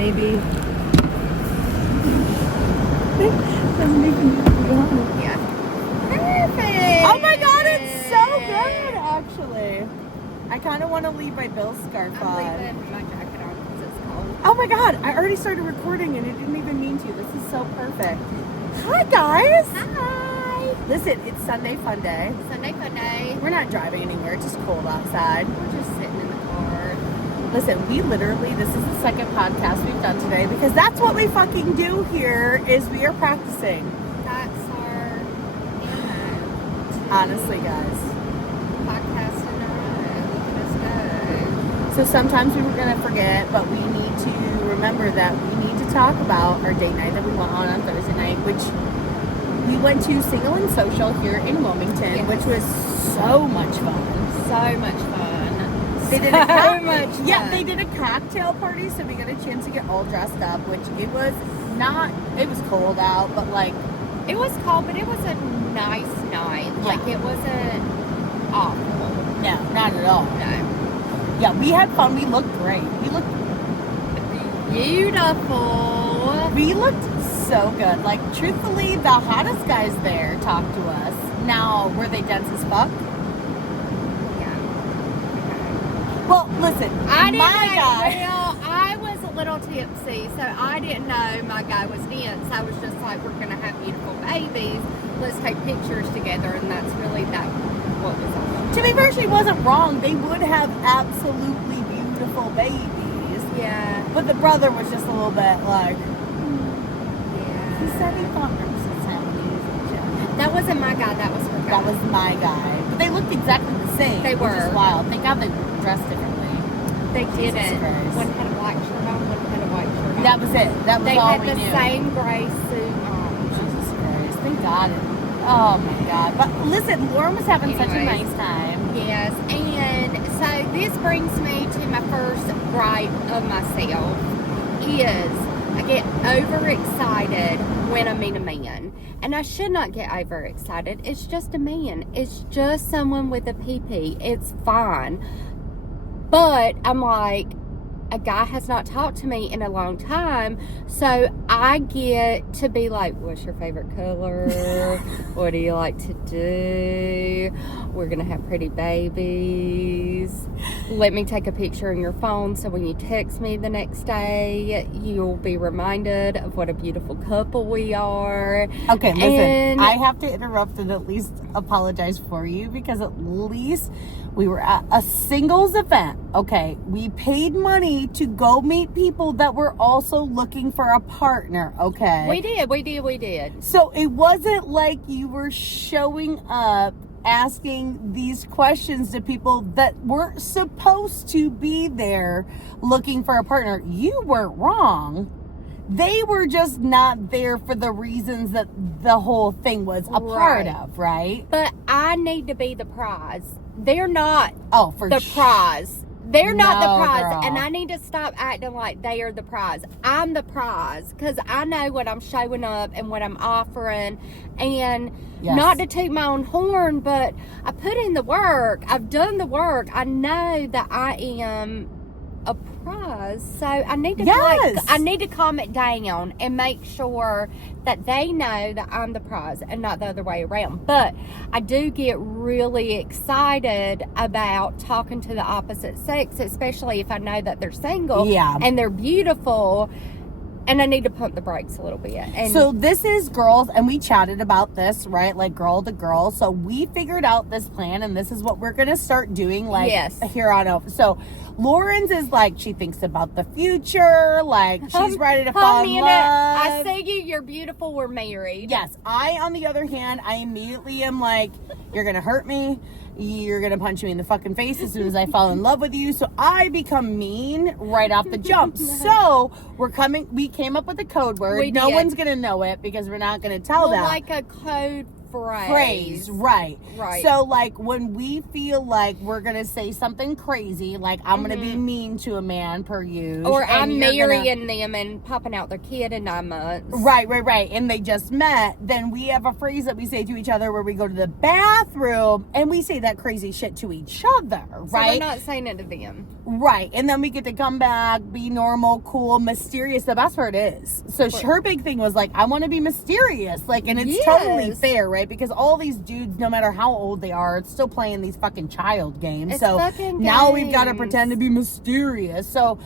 maybe. Doesn't even need to be on. Yeah. Perfect. Oh my god, it's so good, actually. I kind of want to leave my Bill scarf I'm on. leaving my jacket on because it's cold. Oh my god, I already started recording and it didn't even mean to. This is so perfect. Hi, guys. Hi. Listen, it's Sunday Funday. Sunday Funday. We're not driving anywhere. It's just cold outside. We're just sitting in the car. Listen, we literally, this is the second podcast we've done today because that's what we fucking do here is we are practicing. That's our Honestly, guys. podcasting our own. Look at us go. So sometimes we were going to forget, but we need to remember that we need to talk about our date night that we went on Thursday night, which we went to Single and Social here in Wilmington, Yes. which was so much fun. So much fun. They did So a much fun. Yeah, they did a cocktail party, so we got a chance to get all dressed up, which it was cold out, but like, It was cold, but it was a nice night. Yeah. Like, it wasn't awful. no, not at all. No. Yeah, we had fun. We looked great. Beautiful. We looked so good. Like, truthfully, the hottest guys there talked to us. Now, were they dense as fuck? Yeah. Well, listen, I didn't my know, guy. well, I was a little tipsy, so I didn't know my guy was dense. I was just like, we're going to have beautiful babies. Let's take pictures together, and that's really what was on. To be fair, she wasn't wrong. They would have absolutely beautiful babies. Yeah. But the brother was just a little bit like, Yeah. he said he thought Roses had music. That wasn't my guy, that was her guy. That was my guy. But they looked exactly the same. They Which were. is wild. Thank God they were dressed differently. They Jesus didn't. Christ. One had a black shirt on, one had a white shirt on. That was it. That was They all had we the knew. same gray suit on. Jesus Christ. Thank God. Oh my God. But listen, Lauren was having such a Anyways. nice time. Yes, and so this brings me to my first gripe of myself is I get overexcited when I meet a man. And I should not get overexcited. It's just a man. It's just someone with a pee-pee. It's fine. But I'm like, a guy has not talked to me in a long time, so I get to be like, what's your favorite color? What do you like to do? We're gonna have pretty babies. Let me take a picture on your phone so when you text me the next day, you'll be reminded of what a beautiful couple we are. Okay, listen, And- I have to interrupt and at least apologize for you because at least we were at a singles event. Okay, we paid money to go meet people that were also looking for a partner. Okay, We did. so it wasn't like you were showing up asking these questions to people that weren't supposed to be there looking for a partner. You weren't wrong. They were just not there for the reasons that the whole thing was a part Right. of, right? But I need to be the prize. They're not Oh, for the prize. They're not No, the prize, girl. and I need to stop acting like they are the prize. I'm the prize because I know what I'm showing up and what I'm offering, and Yes. not to toot my own horn, but I put in the work. I've done the work. I know that I am a prize, so I need to Yes. I need to calm it down and make sure that they know that I'm the prize and not the other way around. But I do get really excited about talking to the opposite sex, especially if I know that they're single Yeah. and they're beautiful. And I need to pump the brakes a little bit. And So this is girls, and we chatted about this, right? Like girl to girl. So we figured out this plan, and this is what we're gonna start doing, like Yes. here on over. So Lauren's is like she thinks about the future, like she's ready to fall in love. I see you. You're beautiful. We're married. Yes. I, on the other hand, I immediately am like, you're gonna hurt me. You're gonna punch me in the fucking face as soon as I fall in love with you. So I become mean right off the jump. So we came up with a code word. We No did. one's gonna know it because we're not gonna tell them. Like a code phrase. Right. Right. So, like, when we feel like we're going to say something crazy, like, I'm going to be mean to a man per use. Or I'm marrying them and popping out their kid in 9 months. Right. And they just met, then we have a phrase that we say to each other where we go to the bathroom and we say that crazy shit to each other, right? So we're not saying it to them. Right. And then we get to come back, be normal, cool, mysterious. The best part is, so her big thing was like, I want to be mysterious. Like, and it's totally fair, right? Because all these dudes, no matter how old they are, it's still playing these fucking child games. It's so fucking now games. we've got to pretend to be mysterious. So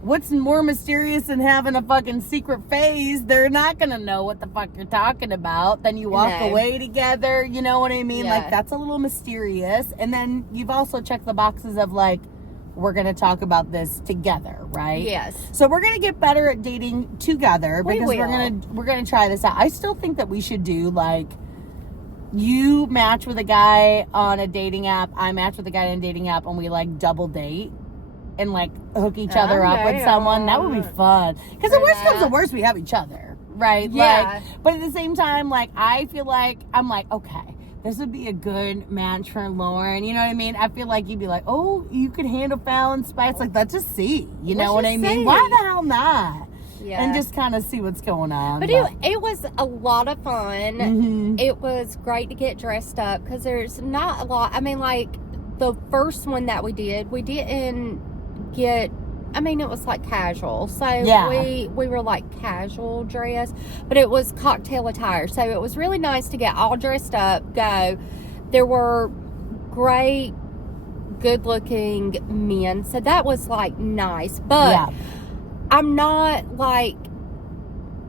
what's more mysterious than having a fucking secret phase? They're not going to know what the fuck you're talking about. Then you walk away together. You know what I mean? Yeah. Like, that's a little mysterious. And then you've also checked the boxes of like, we're going to talk about this together, right? Yes. So we're going to get better at dating together because We we're going to try this out. I still think that we should do like, you match with a guy on a dating app, I match with a guy on a dating app, and we like double date and like hook each other up with someone. That would be fun. Because the worst comes to worst, we have each other, right? Yeah. Like, but at the same time, like, I feel like I'm like, okay, this would be a good match for Lauren. You know what I mean? I feel like you'd be like, oh, you could handle Falon Spice. Like, let's just see. You know what I mean? See. Why the hell not? Yeah. And just kind of see what's going on. But it was a lot of fun. Mm-hmm. It was great to get dressed up because there's not a lot. I mean, like, the first one that we didn't get, I mean, it was like casual. So we were like casual dressed, but it was cocktail attire. So it was really nice to get all dressed up, go. There were great, good looking men. So that was like nice. But I'm not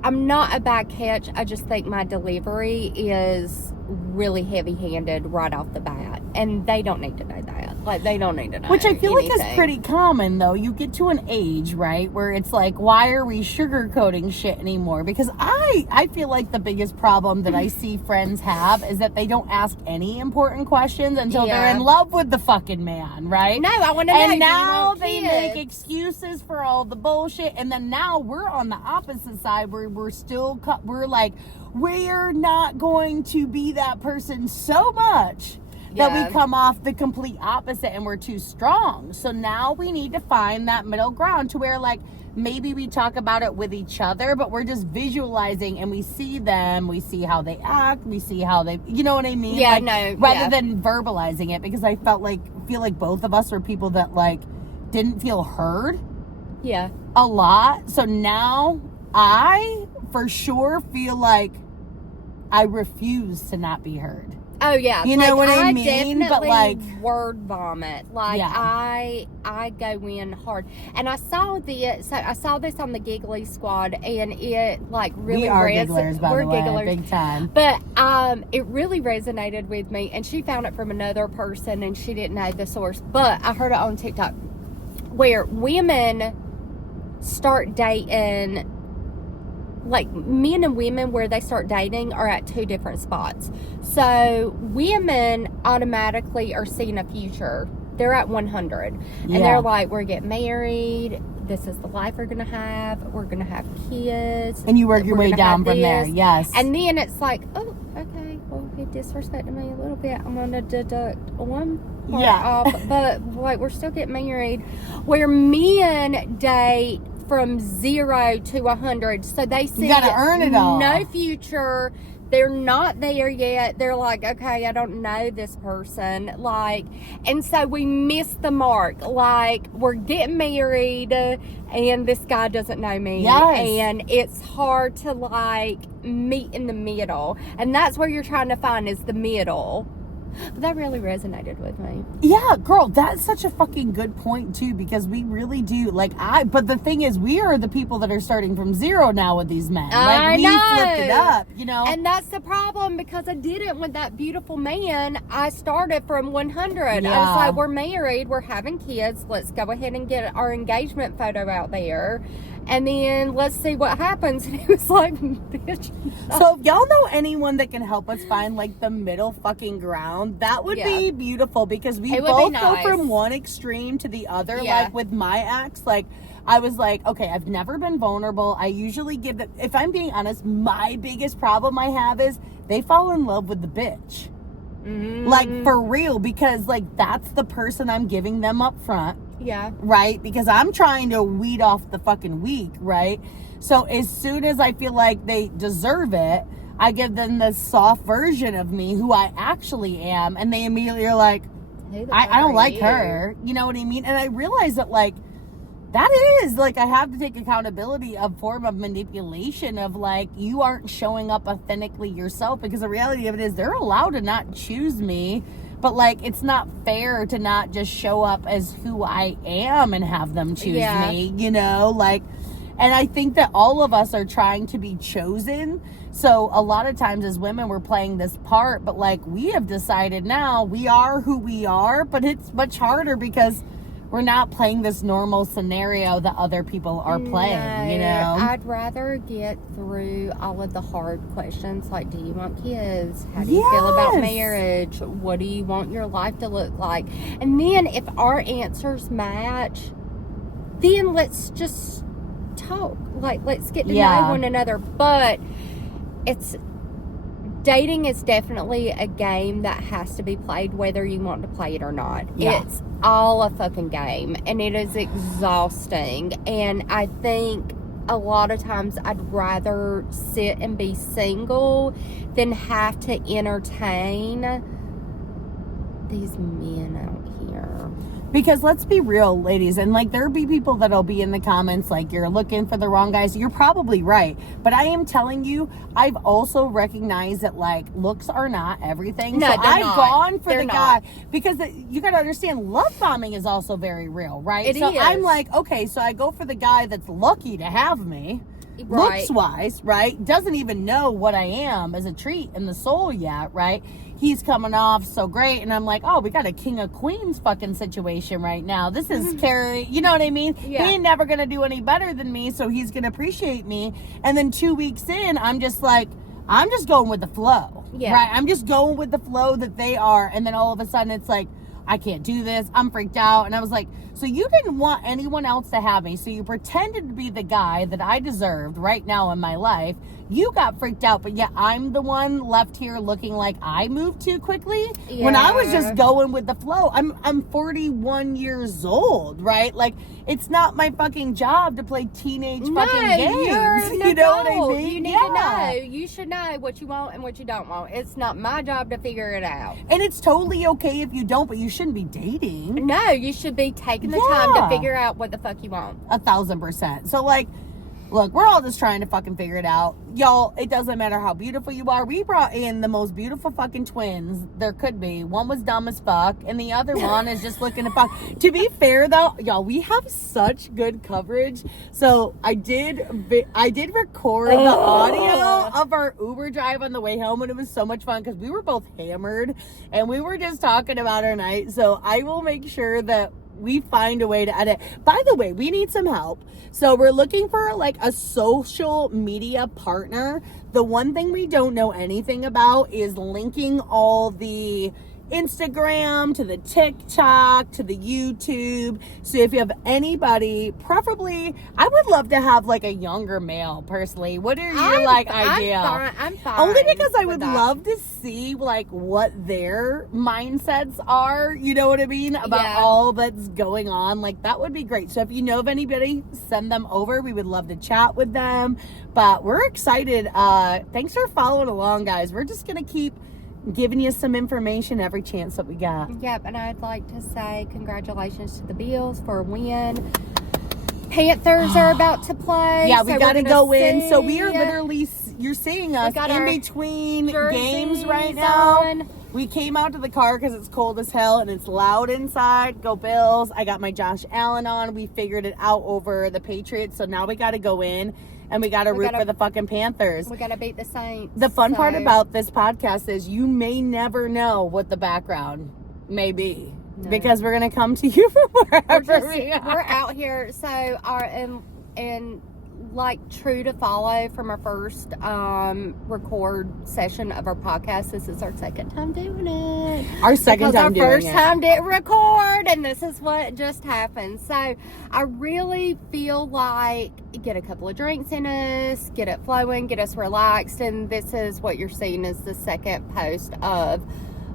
a bad catch. I just think my delivery is really heavy-handed right off the bat. And they don't need to know that. Like, they don't need to know Which I feel anything. like is pretty common, though. You get to an age, right, where it's like, why are we sugarcoating shit anymore? Because I feel like the biggest problem that I see friends have is that they don't ask any important questions until they're in love with the fucking man, right? No, I want to know. And now they make excuses for all the bullshit. And then now we're on the opposite side where we're like, we're not going to be that person so much that we come off the complete opposite and we're too strong. So now we need to find that middle ground to where, like, maybe we talk about it with each other, but we're just visualizing and we see them, we see how they act, we see how they, you know what I mean? Yeah, like, rather than verbalizing it, because I feel like both of us are people that, like, didn't feel heard. Yeah. A lot. So now I, for sure, feel like I refuse to not be heard. Oh yeah, you know what I mean. But like word vomit, like I go in hard, and I saw this on the Giggly Squad, and it like really we are gigglers, by the way, big time. But it really resonated with me, and she found it from another person, and she didn't know the source, but I heard it on TikTok, where women start dating. Like, men and women, where they start dating, are at two different spots. So women automatically are seeing a future. They're at 100, and they're like, we're getting married, this is the life we're gonna have kids, and you work your way down from there. Yes. And then it's like, oh, okay, well, he disrespected me a little bit, I'm gonna deduct one part off, but like, we're still getting married. Where men date from 0 to 100, so they see, you gotta earn it all. No future. They're not there yet. They're like, okay, I don't know this person. Like, and so we miss the mark. Like, we're getting married and this guy doesn't know me. Yes. And it's hard to like meet in the middle. And that's where you're trying to find, is the middle. But that really resonated with me. Yeah, girl, that's such a fucking good point too, because we really do, but the thing is, we are the people that are starting from 0 now with these men. Like, we flipped it up, you know? And that's the problem, because I didn't with that beautiful man. I started from 100. I was like, we're married, we're having kids, let's go ahead and get our engagement photo out there. And then let's see what happens. And he was like, bitch. So if y'all know anyone that can help us find like the middle fucking ground, that would be beautiful, because we both go from one extreme to the other. Like with my ex, like I was like, okay, I've never been vulnerable. I usually give them, if I'm being honest, my biggest problem I have is they fall in love with the bitch. Like, for real, because, like, that's the person I'm giving them up front. Yeah. Right? Because I'm trying to weed off the fucking weak, right? So as soon as I feel like they deserve it, I give them the soft version of me, who I actually am, and they immediately are like, I don't like her. You know what I mean? And I realize that, like, that is, like, I have to take accountability of form of manipulation of, like, you aren't showing up authentically yourself, because the reality of it is they're allowed to not choose me, but, like, it's not fair to not just show up as who I am and have them choose me, you know? Like, and I think that all of us are trying to be chosen. So a lot of times as women, we're playing this part, but, like, we have decided now we are who we are, but it's much harder because we're not playing this normal scenario that other people are playing, you know? I'd rather get through all of the hard questions, like, do you want kids? How do you feel about marriage? What do you want your life to look like? And then if our answers match, then let's just talk. Like, let's get to know one another. But dating is definitely a game that has to be played whether you want to play it or not. It's all a fucking game, and it is exhausting. And I think a lot of times I'd rather sit and be single than have to entertain these men out here. Because let's be real, ladies, and, like, there'll be people that'll be in the comments like, you're looking for the wrong guys. You're probably right. But I am telling you, I've also recognized that, like, looks are not everything. No, so I've not. gone for They're the not. guy. Because you got to understand, love bombing is also very real, right? It so is. I'm like, okay, so I go for the guy that's lucky to have me. Right. Looks-wise, right? Doesn't even know what I am as a treat in the soul yet, right? He's coming off so great, and I'm like, oh, we got a king of queens fucking situation right now. This is Carrie, you know what I mean? Yeah. He ain't never gonna do any better than me, so he's gonna appreciate me. And then 2 weeks in, I'm just like, I'm just going with the flow, right? I'm just going with the flow that they are, and then all of a sudden it's like, I can't do this. I'm freaked out. And I was like, so you didn't want anyone else to have me. So you pretended to be the guy that I deserved right now in my life. You got freaked out, but yet I'm the one left here looking like I moved too quickly. When I was just going with the flow. I'm 41 years old, right? Like, it's not my fucking job to play teenage fucking games. You're an you know adult. what I mean? You need to know. You should know what you want and what you don't want. It's not my job to figure it out. And it's totally okay if you don't, but you shouldn't be dating. No, you should be taking the time to figure out what the fuck you want. 1,000%. So, like, look, we're all just trying to fucking figure it out. Y'all, it doesn't matter how beautiful you are. We brought in the most beautiful fucking twins there could be. One was dumb as fuck, and the other one is just looking to fuck. To be fair, though, y'all, we have such good coverage. So I did record the audio of our Uber drive on the way home, and it was so much fun because we were both hammered, and we were just talking about our night. So I will make sure that we find a way to edit. By the way, we need some help. So we're looking for, like, a social media partner. The one thing we don't know anything about is linking all the Instagram to the TikTok to the YouTube. So if you have anybody, preferably, I would love to have, like, a younger male, personally. What are your idea? I'm fine. Only because I would love to see, like, what their mindsets are, you know what I mean, about all that's going on. Like, that would be great. So if you know of anybody, send them over. We would love to chat with them. But we're excited. Thanks for following along, guys. We're just gonna keep giving you some information every chance that we got. Yep, and I'd like to say congratulations to the Bills for a win. Panthers are about to play. Yeah, we got to go in. So we are see- literally, you're seeing us got in our between games jerseys right now. on. We came out to the car because it's cold as hell and it's loud inside. Go Bills. I got my Josh Allen on. We figured it out over the Patriots. So now we got to go in and we got to root for the fucking Panthers. We got to beat the Saints. The fun part about this podcast is you may never know what the background may be. No. Because we're going to come to you from wherever we are. We're out here. So and like true to follow from our first record session of our podcast. This is our second time doing it. Our second time doing it. Our first time didn't record, and this is what just happened. So I really feel like get a couple of drinks in us, get it flowing, get us relaxed, and this is what you're seeing is the second post of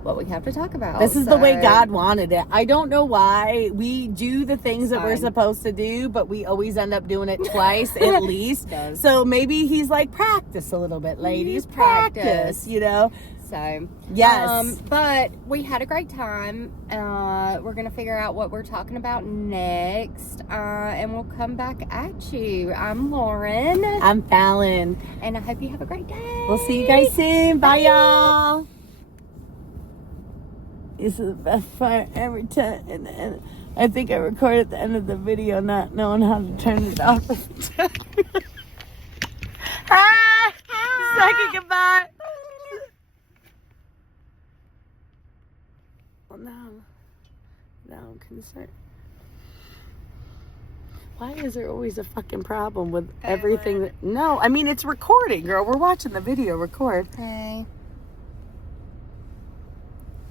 what we have to talk about. This is the way God wanted it. I don't know why we do the things that we're supposed to do, but we always end up doing it twice at least. So maybe he's like, practice a little bit, ladies. Practice, you know. So yes, but we had a great time. We're gonna figure out what we're talking about next, and we'll come back at you. I'm Lauren. I'm Falon, and I hope you have a great day. We'll see you guys soon. Bye, y'all. This is the best part every time, and I think I recorded at the end of the video not knowing how to turn it off. Second goodbye. Well, now can you start? Why is there always a fucking problem with everything? No, I mean it's recording, girl. We're watching the video record. Okay.